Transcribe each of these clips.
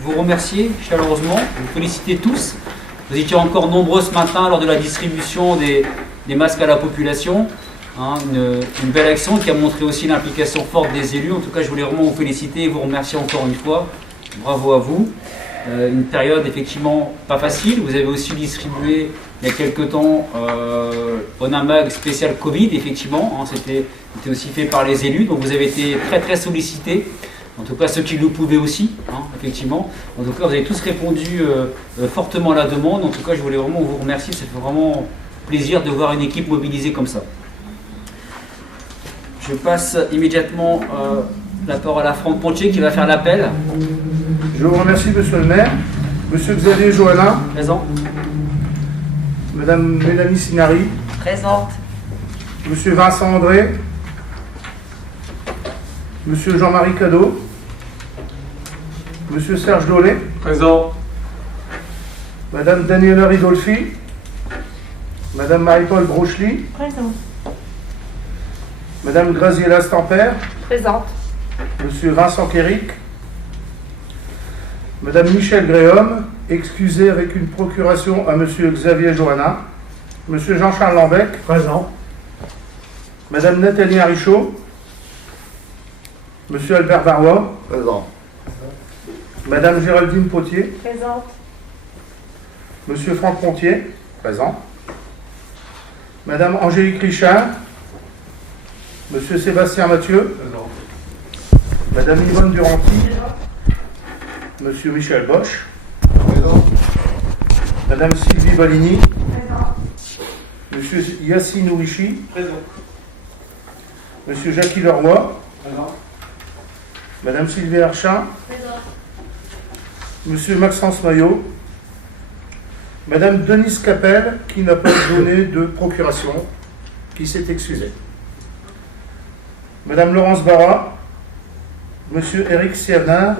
vous remercier chaleureusement, vous féliciter tous. Vous étiez encore nombreux ce matin lors de la distribution des masques à la population. Une belle action qui a montré aussi l'implication forte des élus. En tout cas, je voulais vraiment vous féliciter et vous remercier encore une fois. Bravo à vous. Une période effectivement pas facile. Vous avez aussi distribué il y a quelques temps Onamag spécial Covid, effectivement. C'était aussi fait par les élus. Donc vous avez été très très sollicités. En tout cas, ceux qui le pouvaient aussi, effectivement. En tout cas, vous avez tous répondu fortement à la demande. En tout cas, je voulais vraiment vous remercier. Ça fait vraiment plaisir de voir une équipe mobilisée comme ça. Je passe immédiatement la parole à Franck Pontier qui va faire l'appel. Je vous remercie, monsieur le maire. Monsieur Xavier Johannin. Présent. Madame Mélanie Sinari. Présente. Monsieur Vincent André. Monsieur Jean-Marie Cadeau. Monsieur Serge Dolé. Présent. Madame Daniela Ridolfi. Madame Marie-Paul Brochely. Présente. Madame Graziella Stamper. Présente. Monsieur Vincent Kéric. Madame Michel Gréhomme, excusé avec une procuration à Monsieur Xavier Johannin. Monsieur Jean-Charles Lambec. Présent. Madame Nathalie Harichaud. Monsieur Albert Barrois. Présent. Madame Géraldine Potier. Présente. Monsieur Franck Pontier. Présent. Madame Angélique Richard. Monsieur Sébastien Mathieu. Présent. Madame Yvonne Duranty. Monsieur Michel Bosch. Présent. Madame Sylvie Balini. Présente. Monsieur Yassine Ouichi. Présent. Monsieur Jackie Leroy. Présent. Madame Sylvie Archin. Présente. Monsieur Maxence Maillot. Madame Denise Capel, qui n'a pas donné de procuration, qui s'est excusée. Madame Laurence Barra. Monsieur Éric Siavnin.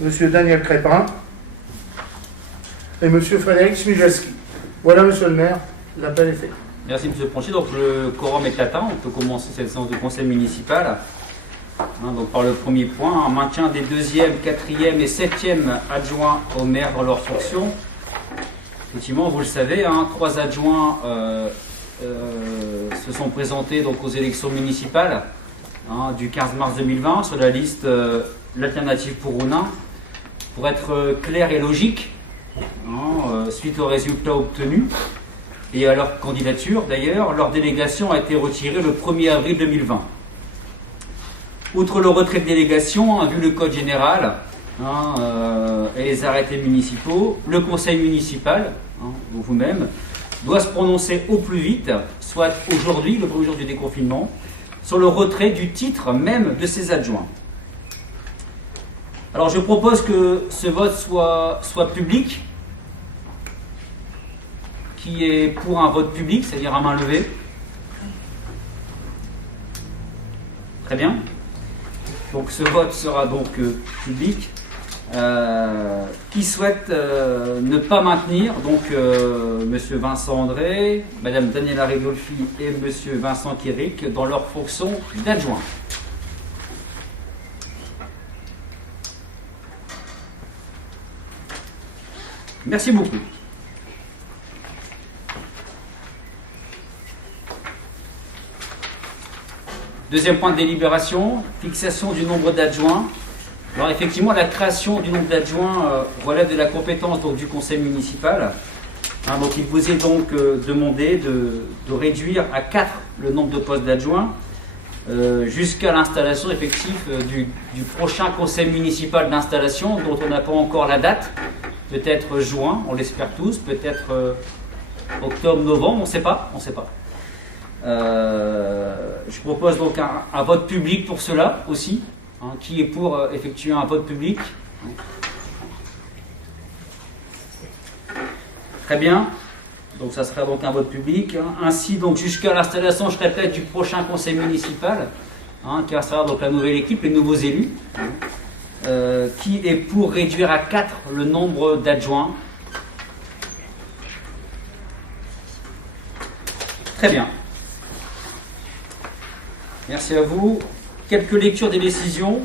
Monsieur Daniel Crépin. Et monsieur Frédéric Smijalski. Voilà, monsieur le maire, l'appel est fait. Merci monsieur Pontier. Donc le quorum est atteint. On peut commencer cette séance de conseil municipal. Donc par le premier point, un maintien des 2e, 4e et 7e adjoints au maire dans leurs fonctions. Effectivement, vous le savez, 3 adjoints se sont présentés donc aux élections municipales du 15 mars 2020 sur la liste l'alternative pour Rounin. Pour être clair et logique, suite aux résultats obtenus et à leur candidature d'ailleurs, leur délégation a été retirée le 1er avril 2020. Outre le retrait de délégation, vu le code général et les arrêtés municipaux, le conseil municipal, vous-même, doit se prononcer au plus vite, soit aujourd'hui, le premier jour du déconfinement, sur le retrait du titre même de ses adjoints. Alors je propose que ce vote soit public. Qui est pour un vote public, c'est-à-dire à main levée? Très bien. Donc ce vote sera donc public. Qui souhaite ne pas maintenir donc Monsieur Vincent André, Madame Daniela Ridolfi et Monsieur Vincent Kéric dans leur fonction d'adjoint. Merci beaucoup. Deuxième point de délibération, fixation du nombre d'adjoints. Alors effectivement, la création du nombre d'adjoints relève de la compétence donc, du conseil municipal. Donc il vous est donc demandé de réduire à 4 le nombre de postes d'adjoints jusqu'à l'installation effective du prochain conseil municipal d'installation dont on n'a pas encore la date. Peut-être juin, on l'espère tous, peut-être octobre, novembre, on ne sait pas. Je propose donc un vote public pour cela aussi. Qui est pour effectuer un vote public? Très bien. Donc ça sera donc un vote public. Ainsi, donc jusqu'à l'installation, je répète, du prochain conseil municipal, qui installera donc la nouvelle équipe, les nouveaux élus, qui est pour réduire à 4 le nombre d'adjoints. Très bien. Merci à vous. Quelques lectures des décisions.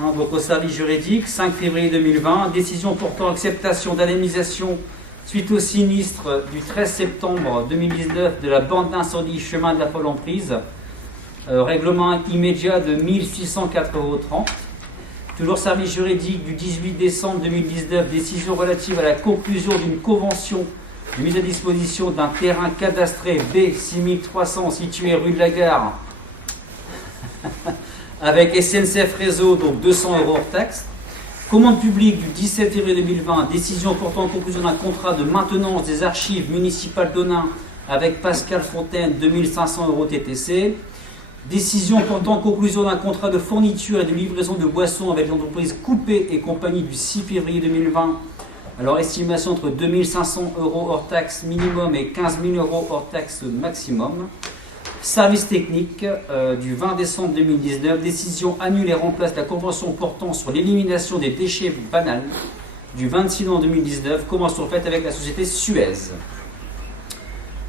Donc au service juridique, 5 février 2020, décision portant acceptation d'indemnisation suite au sinistre du 13 septembre 2019 de la bande d'incendie chemin de la Folle-en-Prise. Règlement immédiat de 1604,30 €. Toujours service juridique du 18 décembre 2019, décision relative à la conclusion d'une convention de mise à disposition d'un terrain cadastré B6300 situé rue de la Gare avec SNCF Réseau, donc 200 € hors taxe. Commande publique du 17 février 2020, décision portant conclusion d'un contrat de maintenance des archives municipales d'Onain avec Pascal Fontaine, 2500 € TTC. Décision portant conclusion d'un contrat de fourniture et de livraison de boissons avec l'entreprise Coupé et compagnie du 6 février 2020. Alors, estimation entre 2500 € hors taxe minimum et 15 000 € hors taxe maximum. Service technique du 20 décembre 2019, décision annule et remplace la convention portant sur l'élimination des déchets banals du 26 novembre 2019, convention faite avec la société Suez.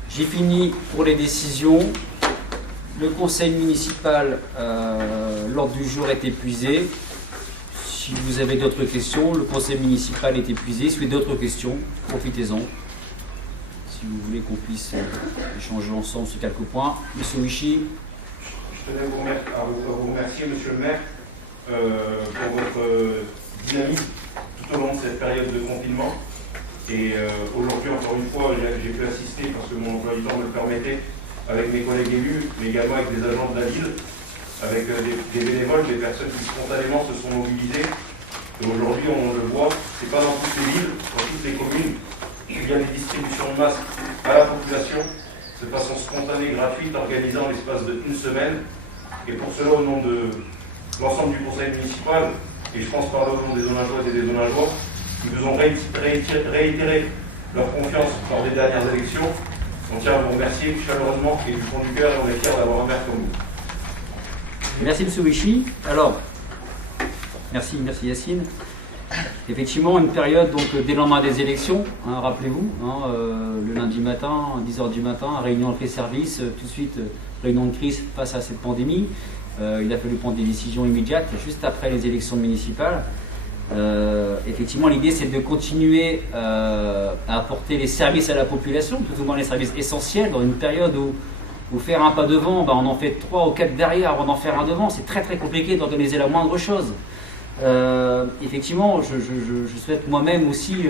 J'ai fini pour les décisions. Le conseil municipal, l'ordre du jour est épuisé. Si vous avez d'autres questions, le conseil municipal est épuisé. Si vous avez d'autres questions, profitez-en. Si vous voulez qu'on puisse échanger ensemble sur quelques points. Monsieur Wichi. Je tenais à vous remercier, monsieur le maire, pour votre dynamisme tout au long de cette période de confinement. Et aujourd'hui, encore une fois, j'ai pu assister, parce que mon emploi du temps me le permettait, avec mes collègues élus, mais également avec des agents de la ville, avec des bénévoles, des personnes qui spontanément se sont mobilisées. Et aujourd'hui, on le voit, c'est pas dans toutes les villes, dans toutes les communes, il y a des distributions de masques à la population, de façon spontanée, gratuite, organisée en l'espace d'une semaine. Et pour cela, au nom de l'ensemble du conseil municipal, et je pense par là au nom des Zonageoises et des Zonageois, qui nous ont réitéré leur confiance lors des dernières élections. On tient à vous remercier chaleureusement et du fond du cœur, et on est fiers d'avoir un maire comme vous. Merci M. Wichi. Alors, merci Yacine. Effectivement, une période donc dès le lendemain des élections, rappelez-vous, le lundi matin, à 10 h du matin, réunion de service, tout de suite réunion de crise face à cette pandémie. Il a fallu prendre des décisions immédiates juste après les élections municipales. Effectivement, l'idée c'est de continuer à apporter les services à la population, tout au moins les services essentiels, dans une période où faire un pas devant, on en fait 3 ou 4 derrière avant d'en faire un devant. C'est très très compliqué d'organiser la moindre chose. Effectivement, je souhaite moi-même aussi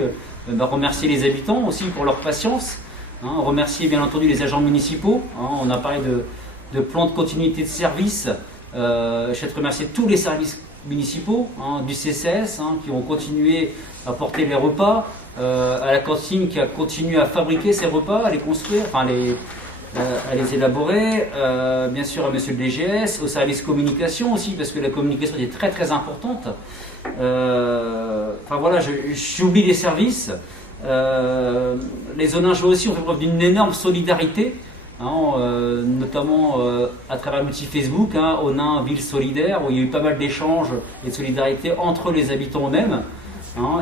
remercier les habitants aussi pour leur patience, remercier bien entendu les agents municipaux. On a parlé de plan de continuité de service. Je souhaite remercier tous les services municipaux, du CCS, qui ont continué à porter les repas, à la cantine qui a continué à fabriquer ces repas, à les construire, à les élaborer, bien sûr à monsieur le DGS, au service communication aussi, parce que la communication est très très importante. Voilà, j'oublie les services. Les Zonageois aussi ont fait preuve d'une énorme solidarité, notamment à travers l'outil Facebook, Onain Ville Solidaire, où il y a eu pas mal d'échanges et de solidarité entre les habitants eux-mêmes.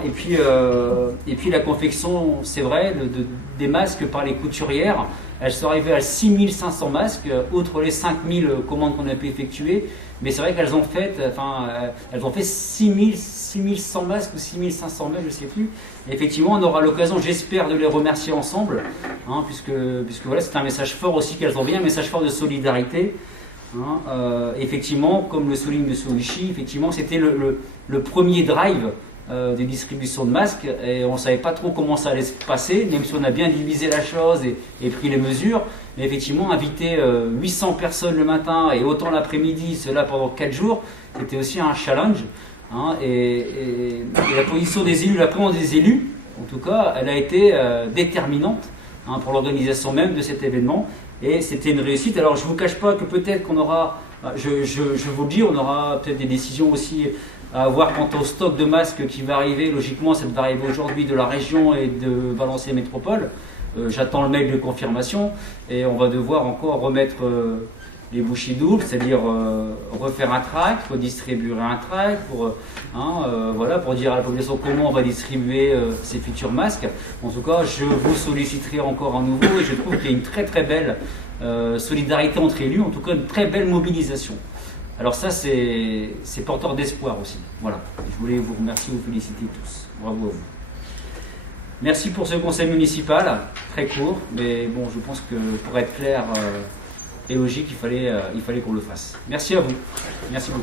Et puis la confection, c'est vrai, des masques par les couturières. Elles sont arrivées à 6500 masques, outre les 5000 commandes qu'on a pu effectuer. Mais c'est vrai qu'elles ont fait, elles ont fait 6100 masques ou 6500 masques, je ne sais plus. Et effectivement, on aura l'occasion, j'espère, de les remercier ensemble, puisque voilà, c'est un message fort aussi qu'elles ont envoyé, un message fort de solidarité. Effectivement, comme le souligne M. Wichi, effectivement, c'était le premier drive de distribution de masques, et on ne savait pas trop comment ça allait se passer, même si on a bien divisé la chose et pris les mesures. Mais effectivement, inviter 800 personnes le matin et autant l'après-midi, cela pendant 4 jours, c'était aussi un challenge. Et la position des élus, la présence des élus, en tout cas, elle a été déterminante pour l'organisation même de cet événement. Et c'était une réussite. Alors je ne vous cache pas que peut-être qu'on aura, je vous le dis, on aura peut-être des décisions aussi à avoir quant au stock de masques qui va arriver. Logiquement, ça va arriver aujourd'hui de la région et de Valenciennes Métropole. J'attends le mail de confirmation et on va devoir encore remettre les bouchées doubles, c'est-à-dire refaire un tract, redistribuer un tract pour dire à la population comment on va distribuer ces futurs masques. En tout cas, je vous solliciterai encore à nouveau et je trouve qu'il y a une très très belle solidarité entre élus, en tout cas une très belle mobilisation. Alors ça, c'est porteur d'espoir aussi. Voilà, je voulais vous remercier, vous féliciter tous. Bravo à vous. Merci pour ce conseil municipal, très court, mais bon, je pense que pour être clair et logique, il fallait qu'on le fasse. Merci à vous. Merci beaucoup.